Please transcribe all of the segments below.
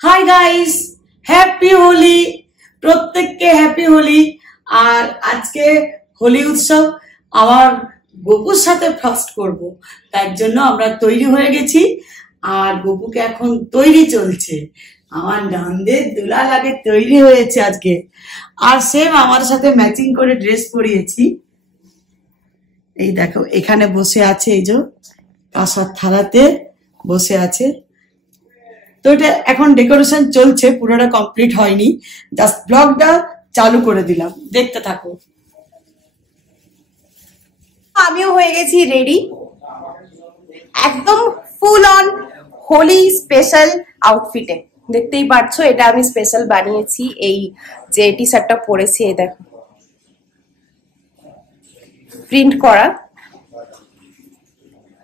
Hi guys, happy Holi. প্রত্যেককে happy Holi. আর আজকে হোলি উৎসব আমার গপুর সাথে ফার্স্ট করব, তার জন্য আমরা তৈরি হয়ে গেছি। আর গপুকে এখন তৈরি চলছে। আমার নন্দের দুলাল আগে তৈরি হয়েছে আজকে, আর সেম আমার সাথে ম্যাচিং করে ড্রেস পরিয়েছি। এই দেখো এখানে বসে আছে, এই যে কাঁসার থালাতে বসে আছে। তো এটা এখন ডেকোরেশন চলছে, পুরোটা কমপ্লিট হয়নি, জাস্ট ব্লগটা চালু করে দিলাম, দেখতে থাকো। আমিও হয়ে গেছি রেডি, একদম ফুল অন হোলি স্পেশাল আউটফিটে। দেখতেই পাচ্ছো এটা আমি স্পেশাল বানিয়েছি। এই যে টি শার্টটা পরেছি, এই দেখো প্রিন্ট করা।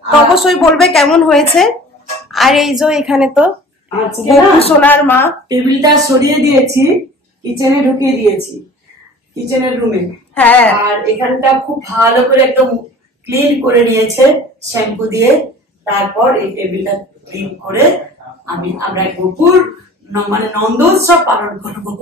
তো অবশ্যই বলবে কেমন হয়েছে। আর এই যে এখানে তো সোনার মা টেবিলটা সরিয়ে দিয়েছি, কিচেনে ঢুকিয়ে দিয়েছি, কিচেনের রুমে। হ্যাঁ, আর এখানটা খুব ভালো করে একদম ক্লিন করে নিয়েছে শ্যাম্পু দিয়ে। তারপর এই টেবিলটা ক্লিন করে আমরা গপুর মানে নন্দোৎসব পালন করবো।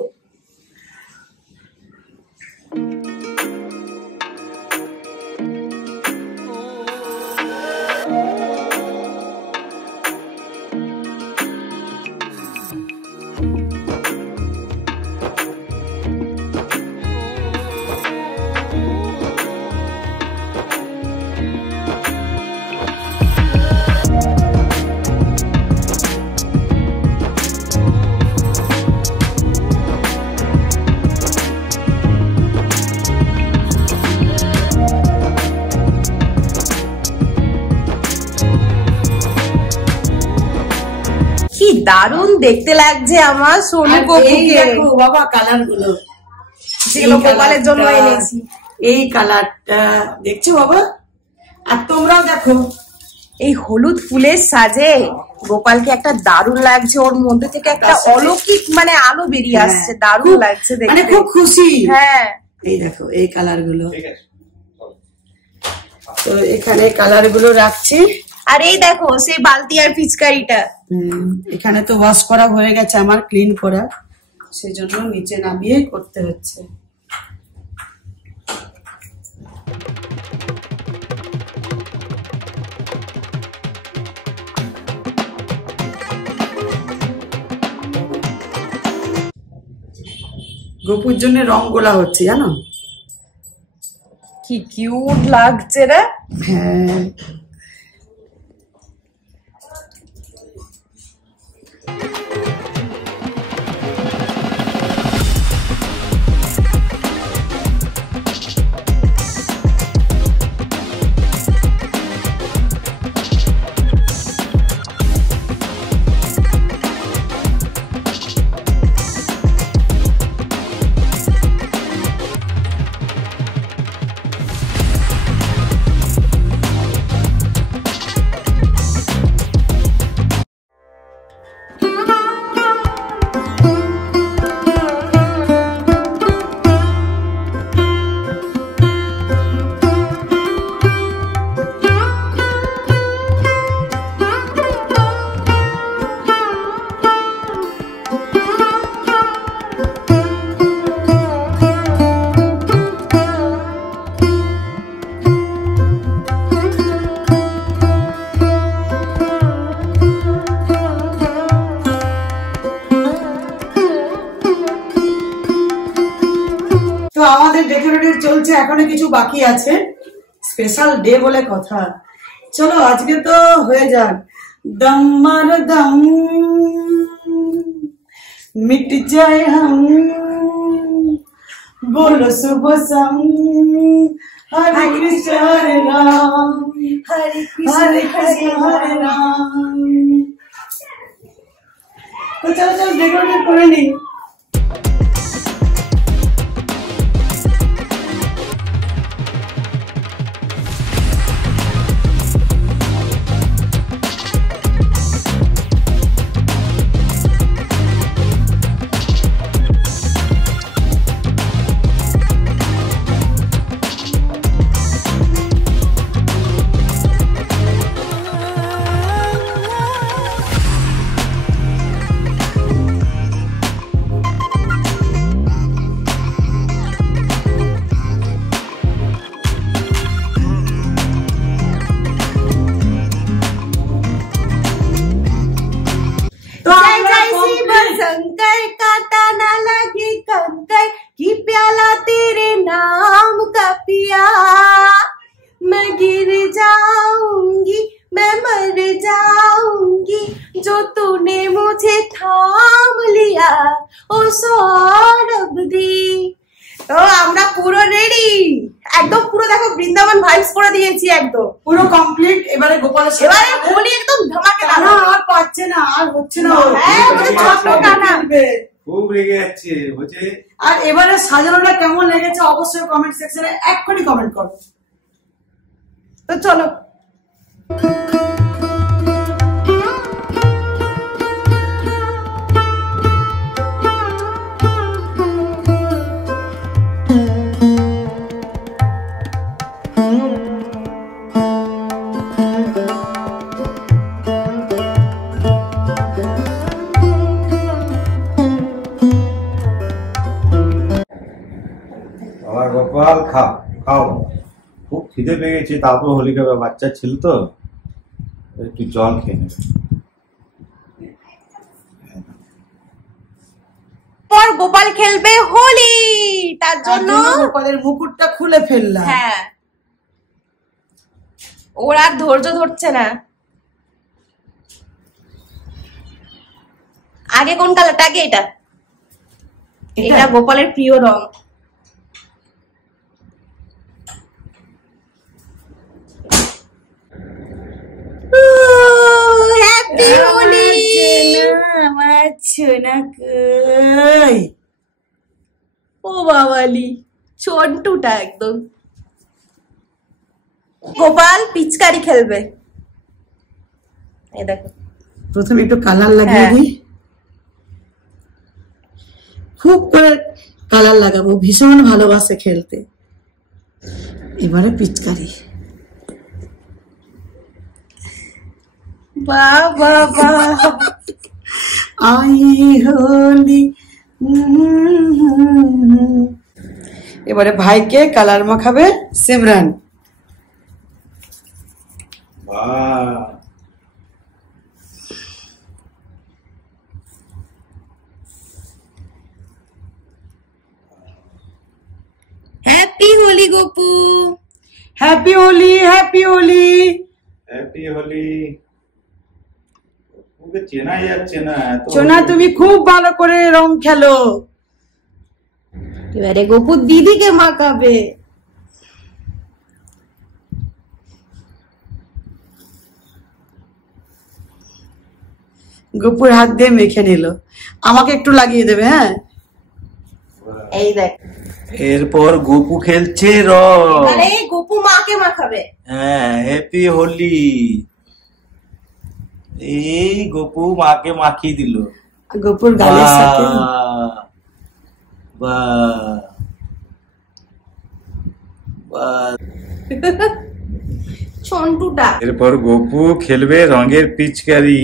কি দারুণ দেখতে লাগছে আমার সোনু কপুকে। বাবা কালার গুলো যেগুলো গোপালের জন্য এনেছি, এই কালারটা দেখছো বাবা। আর তোমরাও দেখো, এই হলুদ ফুলের সাজে গোপালকে একটা দারুণ লাগছে। ওর মধ্যে থেকে একটা অলৌকিক মানে আলো বেরিয়ে আসছে, দারুণ লাগছে দেখতে, মানে খুব খুশি। হ্যাঁ, এই দেখো এই কালার গুলো। তো এখানে কালার গুলো রাখছি। আর এই দেখো সেই বালতি আর পিচকারিটা। এখানে তো ওয়াশ করা হয়ে গেছে আমার, ক্লিন করা, সেজন্য নিচে নামিয়ে করতে হচ্ছে। গপুর জন্য রং গোলা হচ্ছে, জানো কি কিউট লাগছে রে। হ্যাঁ, তো আমাদের ডেকোরেটিভ চলছে, এখনো কিছু বাকি আছে। স্পেশাল ডে বলে কথা। চলো আজকে তো হয়ে যাক। দম মার দম মিট যায় হাম, बोलो सुबह सम, हरे कृष्ण हरे राम, हरे कृष्ण हरे राम। तो चलो चलो डेकोरेट করে নি। कंकर काटा ना लगे कंकर की प्याला तेरे नाम का पिया मैं गिर जाऊंगी मैं मर जाऊंगी जो तूने मुझे थाम लिया ओ सौरभ दी। তো আমরা পুরো রেডি একদম পুরো দেখো বৃন্দাবন ভাইবস করে দিয়েছি একদম পুরো কমপ্লিট। এবারে গোপালের সাথে এবারে হোলি একদম ধামাকেদার না আর পাচ্ছে না আর হচ্ছে না হ্যাঁ ওদের ছোট্ট টানা খুব রেগে যাচ্ছে হচ্ছে। আর এবারে সাজানোটা কেমন লেগেছে অবশ্যই কমেন্ট সেকশনে এক্ষুনি কমেন্ট করো। তো চলো গোপাল খাও খাও, খুব খিদে পেয়ে গেছে, তারপর হোলি খাবে, বাচ্চা ছিল তো একটু জল খেয়ে নেবে। পর গোপাল খেলবে হোলি, তার জন্য গোপালের মুকুটটা খুলে ফেললাম। হ্যাঁ ওর আর ধৈর্য ধরছে না। আগে কোন কালারটা? আগে এটা, এটা গোপালের প্রিয় রং। হ্যাপি হোলি আমার সোনা কই। ও বাবালি চন্টুটা একদম। গোপাল পিচকারি খেলবে, এই দেখো প্রথমে একটু কালার লাগিয়ে দিই, খুব করে কালার লাগাবো, ভীষণ ভালোবাসে খেলতে। এবারে পিচকারি, বাবা আই হোলি। এবারে ভাইকে কালার মাখাবে Simran. Happy Holi Gopu, happy Holi, happy Holi, happy Holi. ওকে চেনাই যাচ্ছে না। সোনা তুমি খুব ভালো করে রং খেলো। এবারে গোপু দিদিকে মাখাবে। গোপুর হাত দিয়ে মেখে নিল, আমাকে একটু লাগিয়ে দেবে। হ্যাঁ এই দেখ, এরপর গোপু খেলছে এবারে গোপু মাকে মাখাবে। হ্যাঁ হ্যাপি হোলি। এই গোপু মাকে মাখিয়ে দিল গোপুর গালের সাথে। চন্টুটা। এরপর গোপু খেলবে রঙের পিচকারি।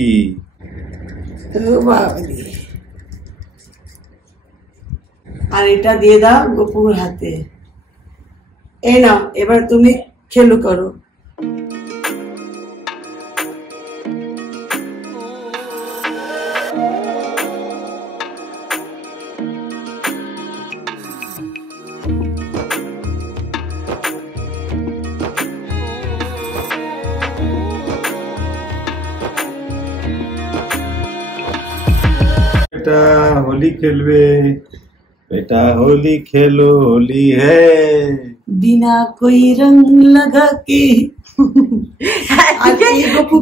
আর এটা দিয়ে দাও গোপুর হাতে। এই নাও, এবার তুমি খেলু করো। बेटा होली खेलवे, बेटा होली खेलो, होली है बिना कोई रंग लगा के। आगे गोपू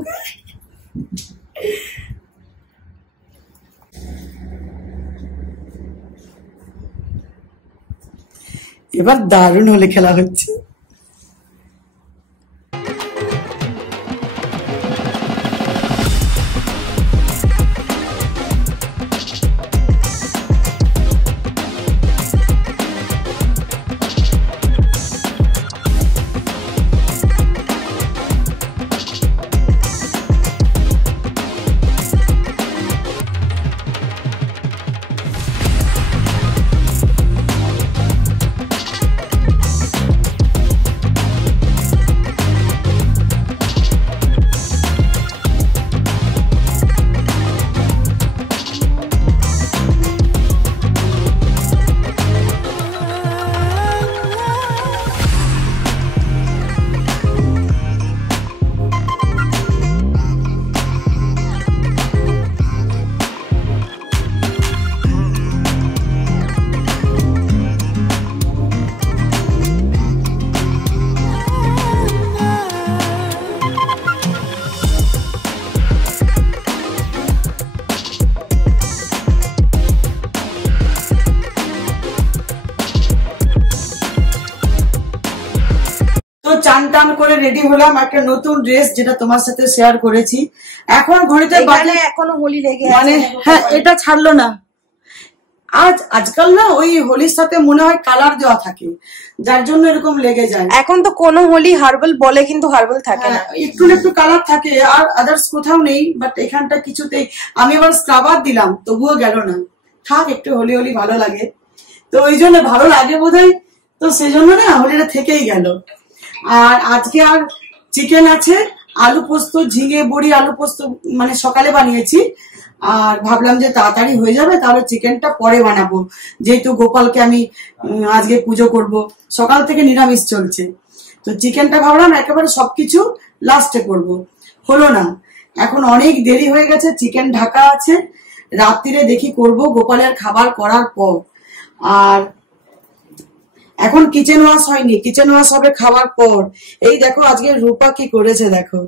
এবার দারুণ হোলি খেলা হচ্ছে। টান করে রেডি হলাম, একটা নতুন ড্রেস যেটা তোমার সাথে শেয়ার করেছি। এখন ঘড়িতে বাজে এখনো হোলি লেগে মানে হ্যাঁ এটা ছাড়লো না। আজকাল না ওই হোলির সাথে মনে হয় কালার দেওয়া থাকে, যার জন্য এরকম লেগে যায়। এখন তো কোনো হোলি হার্বাল বলে কিন্তু হার্বাল থাকে না, একটু একটু কালার থাকে, আর আদার্স কোথাও নেই, বাট এখানটা কিছুতেই। আমি আবার স্ক্রাবার দিলাম তবুও গেল না। থাক, একটু হোলি হোলি ভালো লাগে, তো ওই জন্য ভালো লাগে বোধহয়, তো সেই জন্য না হোলিটা থেকেই গেল। আর আজকে আর চিকেন আছে, আলু পোস্ত, ঝিঙে বড়ি আলু পোস্ত মানে সকালে বানিয়েছি, আর ভাবলাম যে তাড়াতাড়ি হয়ে যাবে, তাহলে চিকেনটা পরে বানাবো, যেহেতু গোপালকে আমি আজকে পুজো করব, সকাল থেকে নিরামিষ চলছে, তো চিকেনটা ভাবলাম একেবারে সবকিছু লাস্টে করব। হলো না, এখন অনেক দেরি হয়ে গেছে, চিকেন ঢাকা আছে, রাত্রিরে দেখি করব গোপালের খাবার করার পর। আর এখন কিচেন ওয়াশ হয়নি, কিচেন ওয়াশ হবে খাওয়ার পর। এই দেখো আজকে রূপা কি করেছে দেখো,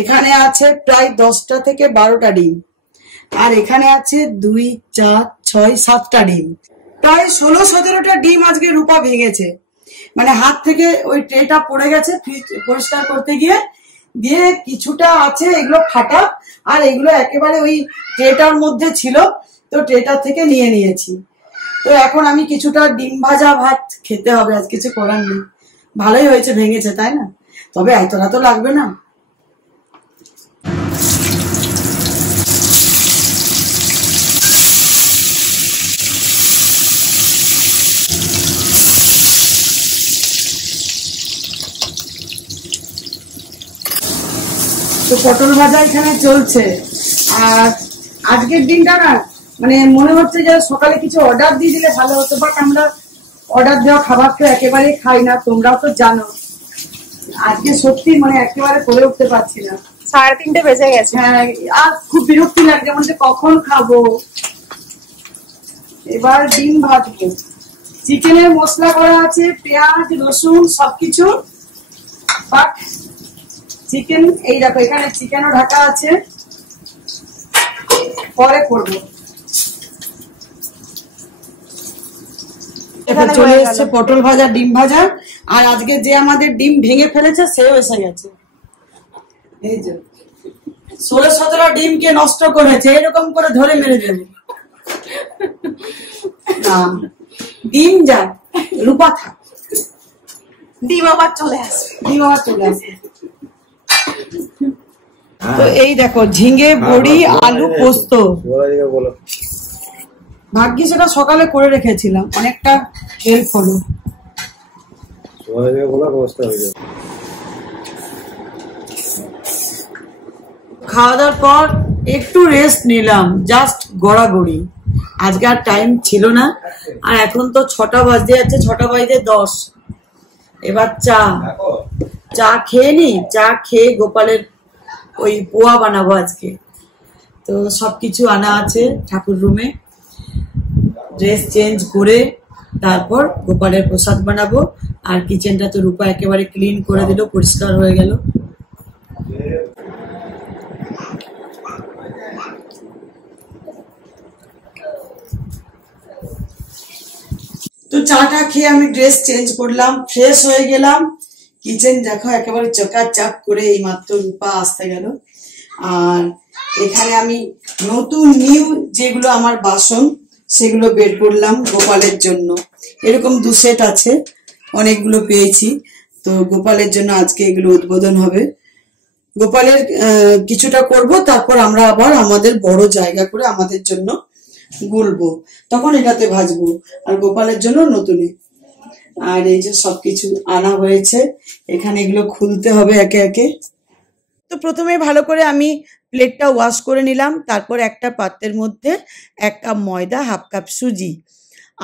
এখানে আছে প্রায় 10টা থেকে 12টা ডিম, আর এখানে আছে 2, 4, 6, 7টা ডিম, প্রায় 16-17টা ডিম আজকে রূপা ভেঙেছে। মানে হাত থেকে ওই ট্রেটা পড়ে গেছে ফ্রিজ পরিষ্কার করতে গিয়ে, দিয়ে কিছুটা আছে এগুলো ফাটা, আর এগুলো একেবারে ওই ট্রেটার মধ্যে ছিল, তো ট্রেটার থেকে নিয়ে নিয়েছি। তো এখন আমি কিছুটা ডিম ভাজা ভাত খেতে হবে, আজ কিছু করার নেই। ভালোই হয়েছে ভেঙেছে, তাই না? তবে এতটা তো লাগবে না। তো পটল ভাজা এখানে চলছে। আর আজকের দিনটা না মানে মনে হচ্ছে যে সকালে কিছু অর্ডার দিয়ে দিলে ভালো হতো, বাট আমরা অর্ডার দেওয়া খাবার তো একেবারে খাই না, তোমরাও তো জানো। আজকে সত্যি মানে একেবারে করে উঠতে পারছি না, 3:30 বেজে গেছে। হ্যাঁ, আর খুব বিরক্তি লাগছে, মানে কখন খাবো। এবার ডিম ভাজবো, চিকেনের মশলা করা আছে, পেঁয়াজ রসুন সবকিছু, বাট চিকেন এই দেখো এখানে চিকেনও ঢাকা আছে, পরে করবো। চলে এসছে পটল ভাজা, ডিম ভাজা, আর আজকে যে আমাদের ডিম ভেঙে ফেলেছে সেও এসে গেছে। এই যে 16-17 ডিমকে নষ্ট করেছে, এরকম করে ধরে মেরে দেবে না। ডিম যা রূপা থাক, ডিম আবার চলে আসবে, ডিম আবার চলে আসবে। তো এই দেখো ঝিঙে বড়ি আলু পোস্ত, ভাগ্যি সেটা সকালে করে রেখেছিলাম, অনেকটা হেল্প হলো। খাওয়া দাওয়ার পর একটু রেস্ট নিলাম, জাস্ট গড়াগড়ি, আজকে আর টাইম ছিল না। আর এখন তো 6টা বাজতে যাচ্ছে, 6টা বাজতে 10। এবার চা খেয়ে নি, চা খেয়ে গোপালের ওই পোয়া বানাবো আজকে। তো সবকিছু আনা আছে ঠাকুর রুমে, ড্রেস চেঞ্জ করে তারপর গোপালের প্রসাদ বানাবো। আর কিচেনটা তো রূপা একেবারে ক্লিন করে দিল, পরিষ্কার হয়ে গেল। তো চাটা খেয়ে আমি ড্রেস চেঞ্জ করলাম, ফ্রেশ হয়ে গেলাম। কিচেন দেখো একেবারে চকাচাক করে এই মাত্র রূপা আসতে গেল। আর এখানে আমি নতুন নিউ যেগুলো আমার বাসন সেগুলো বের করলাম গোপালের জন্য। এরকম 2 সেট আছে, অনেকগুলো পেয়েছি, তো গোপালের জন্য আজকে এগুলো উদ্বোধন হবে। গোপালের কিছুটা করব, তারপর আমরা আবার আমাদের বড় জায়গা করে আমাদের জন্য গুলবো, তখন এটাতে ভাজবো। আর গোপালের জন্য নতুনে। আর এই যে সবকিছু আনা হয়েছে, এখানে এগুলো খুলতে হবে একে একে। তো প্রথমে ভালো করে আমি প্লেটটা ওয়াশ করে নিলাম, তারপর একটা পাত্রের মধ্যে 1 কাপ ময়দা, 1/2 কাপ সুজি,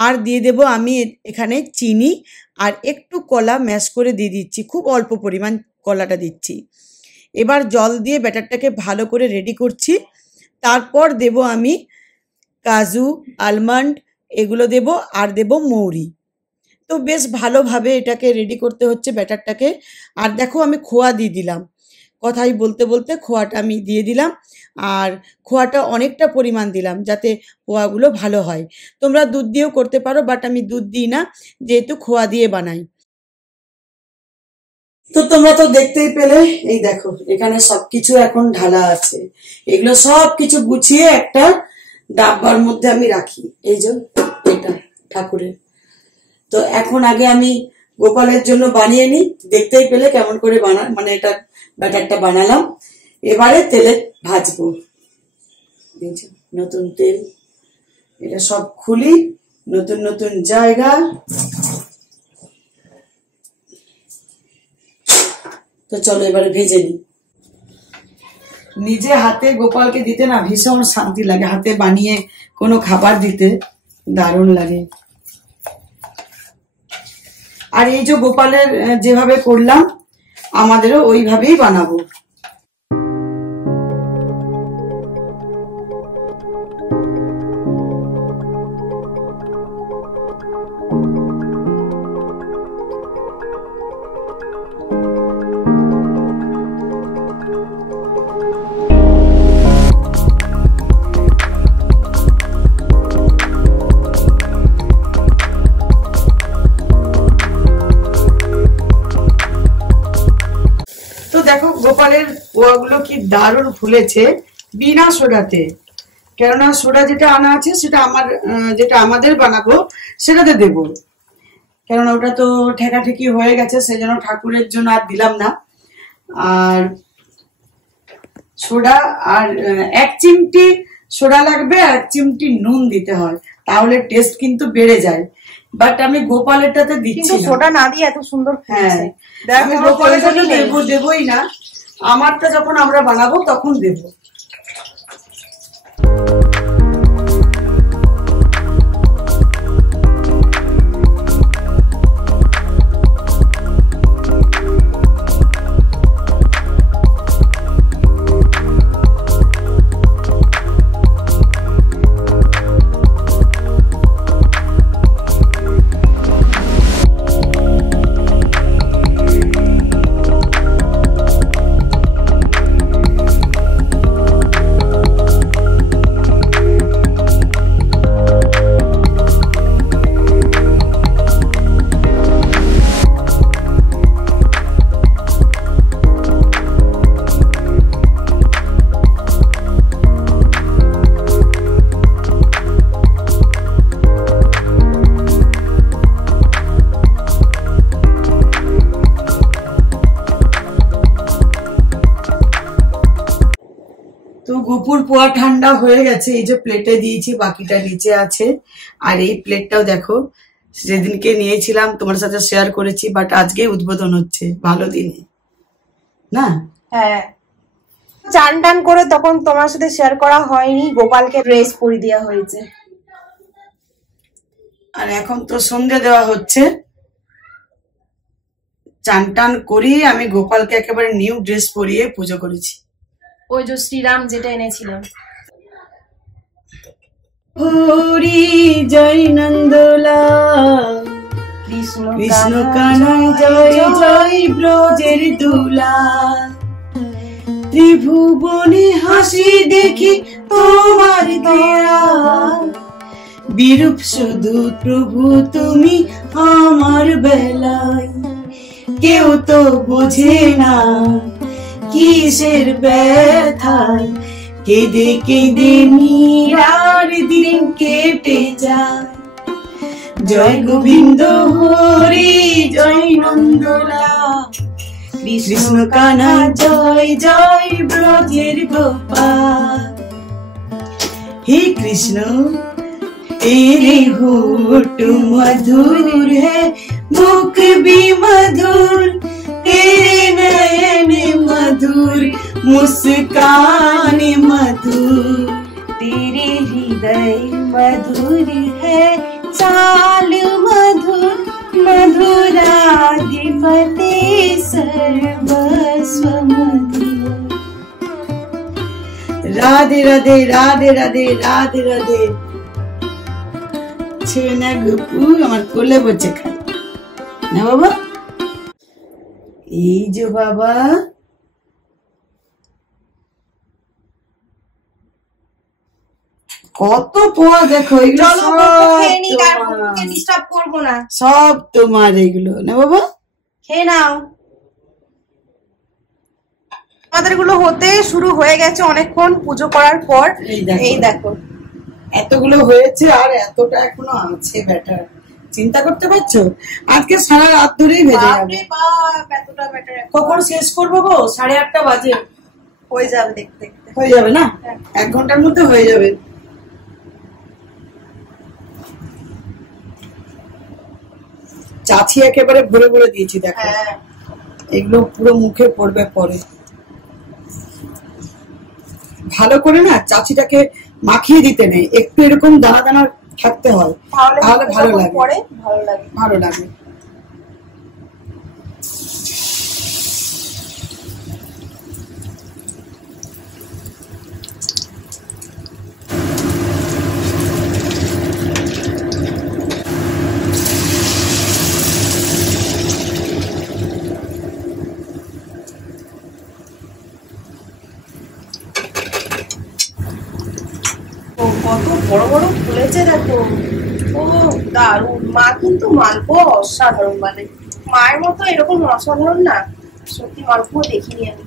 আর দিয়ে দেব আমি এখানে চিনি, আর একটু কলা ম্যাশ করে দিয়ে দিচ্ছি, খুব অল্প পরিমাণ কলাটা দিচ্ছি। এবার জল দিয়ে ব্যাটারটাকে ভালো করে রেডি করছি। তারপর দেব আমি কাজু, আলমন্ড এগুলো দেব, আর দেব মৌরি। তো বেশ ভালোভাবে এটাকে রেডি করতে হচ্ছে ব্যাটারটাকে। আর দেখো আমি খোয়া দিয়ে দিলাম, কথাই বলতে বলতে খোয়াটা আমি দিয়ে দিলাম, আর খোয়াটা অনেকটা পরিমাণ দিলাম যাতে খোয়াগুলো ভালো হয়। তোমরা দুধ দিয়েও করতে পারো, বাট আমি দুধ দিই না, যেহেতু খোয়া দিয়ে বানাই। তো তোমরা তো দেখতেই পেলে, এই দেখো এখানে সবকিছু এখন ঢালা আছে। এগুলো সবকিছু গুছিয়ে একটা ডাব্বার মধ্যে আমি রাখি। এই যে এটা ঠাকুরের। তো এখন আগে আমি গোপালের জন্য বানিয়ে নিই। দেখতেই পেলে কেমন করে মানে এটা ব্যাটারটা বানালাম। এবারে তেলে ভাজবো। নতুন তেল, এটা সব খুলি, নতুন নতুন জায়গা। তো চলো এবারে ভেজে নিই। নিজে হাতে গোপালকে দিতে না ভীষণ শান্তি লাগে। হাতে বানিয়ে কোনো খাবার দিতে দারুণ লাগে। আর এই যে গোপালের যেভাবে করলাম, আমাদেরও ওইভাবেই বানাবো। দেখো গোপালের পোয়াগুলো কি দারুণ ফুলেছে বিনা সোডাতে। কেননা সোডা যেটা আনা আছে সেটা যেটা আমাদের বানাবো সেটাতে দেবো। কেননা ওটা তো ঠেকাঠেকি হয়ে গেছে, সেই জন্য ঠাকুরের জন্য আর দিলাম না। আর সোডা আর 1 চিমটি সোডা লাগবে, আর 1 চিমটি নুন দিতে হয়, তাহলে টেস্ট কিন্তু বেড়ে যায়। বাট আমি গোপালেরটাতে দিচ্ছি সোডা না দিয়ে এত সুন্দর। হ্যাঁ, আমি গোপালেরটা দেবই না, আমারটা যখন আমরা বানাবো তখন দেবো। তো গোপুর পোয়া ঠান্ডা হয়ে গেছে, এই যে প্লেটে দিয়েছি, বাকিটা নিচে আছে। আর এই প্লেটটাও দেখো, সেদিনকে নিয়েছিলাম তোমার সাথে শেয়ার করেছি, বাট আজকে উদ্বোধন হচ্ছে ভালো দিনে না। হ্যাঁ, চান টান করে তখন তোমার সাথে শেয়ার করা হয়নি, গোপালকে ড্রেস পরিয়ে দেওয়া হয়েছে। আর এখন তো সন্ধ্যে দেওয়া হচ্ছে। চান টান করি আমি গোপালকে একেবারে নিউ ড্রেস পরিয়ে পুজো করেছি। ওই যে শ্রীরাম যেটা এনেছিলাম। হরি জয় নন্দলাল, কৃষ্ণ কানাই জয় জয় ব্রজের দুলাল। ত্রিভুবনে হাসি দেখি তোমার দয়া, বিরূপ শুধু প্রভু তুমি আমার বেলায়। কেউ তো বোঝে না কিসের ব্যথায়, কেঁদে কেঁদে মীরার দিন কেটে যায়। জয় গোবিন্দ হরি জয় নন্দলাল, কৃষ্ণ কানা জয় জয় ব্রজের গোপাল। हे कृष्ण तेरे होठ मधुर है, मुख भी मधुर, तेरे नयन मधुर, मुस्कान मधुर, तेरे हृदय मधुर है, चाल मधुर, मधुराधिपते सर्वस्व मधुर। राधे राधे राधे राधे राधे राधे। ছেনা গপু আমার কোলে বসে খায় না বাবা। এই যে বাবা, কত পোয়া দেখো, এগুলো ডিস্টার্ব করবো না, সব তোমার এগুলো না বাবা। খেয়ে নাও। আমাদের গুলো হতে শুরু হয়ে গেছে অনেকক্ষণ পুজো করার পর। এই দেখো এতগুলো হয়েছে আর এতটা এখনো আছে ব্যাটার, চিন্তা করতে পারছো? আজকে সারা রাত ধরেই ভেজে যাবে। এতটা ব্যাটার কখন শেষ করবো গো? 8:30 বাজে। হয়ে যাবে, দেখতে দেখতে হয়ে যাবে না? 1 ঘন্টার মধ্যে হয়ে যাবে। চাচি একেবারে ভরে ভরে দিয়েছি দেখো। এগুলো পুরো মুখে পড়বে পরে। ভালো করে না চাচিটাকে মাখিয়ে দিতে নেই, একটু এরকম দানা দানা থাকতে হয়, তাহলে ভালো লাগে। ভালো লাগে। কত বড় বড় ফুলেছে দেখো। ও দারুণ, মা কিন্তু মালপো অসাধারণ মানে, মায়ের মতো এরকম অসাধারণ না সত্যি মালপো দেখিনি আমি,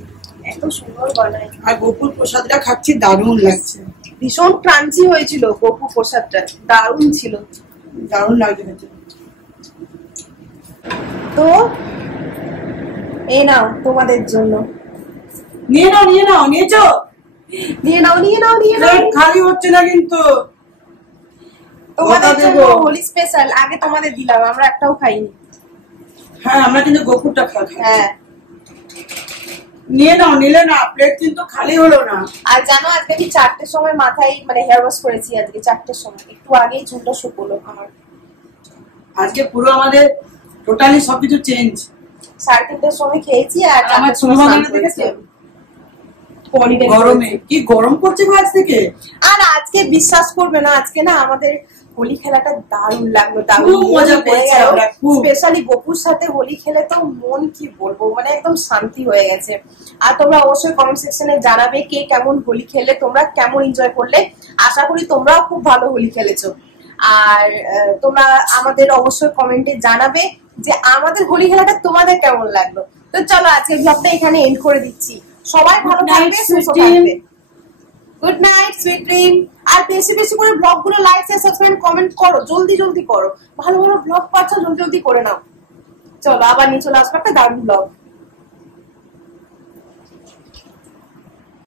এত সুন্দর বানায়। আর গোপুর প্রসাদটা খাচ্ছি, দারুণ লাগছে, ভীষণ ক্রাঞ্চি হয়েছিল গোপু প্রসাদটা, দারুণ ছিল, দারুণ লাগছে। তো এই নাও তোমাদের জন্য, নিয়ে নাও নিয়ে নাও। নিয়েছো? নিয়ে নাও নিয়ে নাও নিয়ে নাও। খালি হচ্ছে না কিন্তু, তোমাদের জন্য হোলি স্পেশাল। আগে তোমাদের দিলাম, আমরা একটাও খাইনি। হ্যাঁ আমরা কিন্তু গোপুরটা খাই। হ্যাঁ নিয়ে নাও, নিলে না প্লেট কিন্তু খালি হলো না। আর জানো আজকে আমি 4টের সময় মাথায় মানে হেয়ার ওয়াশ করেছি, আজকে 4টের সময়, একটু আগেই চুলটা শুকলো আমার। আজকে পুরো আমাদের টোটালি সবকিছু চেঞ্জ। 3:30টার সময় খেয়েছি আর আমার চুল বানানো দেখেছো গরমে, কি গরম করছে আজ থেকে। আর আজকে বিশ্বাস করবে না, আজকে না আমাদের হোলি খেলাটা দারুণ লাগলো, দারুণ খুব মজা পেয়েছি আমরা, খুব। স্পেশালি গোপুর সাথে হোলি খেলে তো মন কি বলবো মানে একদম শান্তি হয়ে গেছে। আর তোমরা অবশ্যই কমেন্ট সেকশনে জানাবে কে কেমন হোলি খেলে, তোমরা কেমন এনজয় করলে। আশা করি তোমরাও খুব ভালো হোলি খেলেছো। আর তোমরা আমাদের অবশ্যই কমেন্টে জানাবে যে আমাদের হোলি খেলাটা তোমাদের কেমন লাগলো। তো চলো আজকের ব্লগটা এখানে এন্ড করে দিচ্ছি। সবাই ভালো থাকবে, সুস্থ থাকবে। Good night, sweet dream. আর বেশি বেশি করে ব্লগ গুলো লাইক শেয়ার সাবস্ক্রাইব কমেন্ট করো, জলদি জলদি করো, ভালো ভালো ব্লগ পাচ্ছ, জলদি জলদি করে নাও। চলো আবার নিয়ে চলে আসবে একটা দারুণ ব্লগ।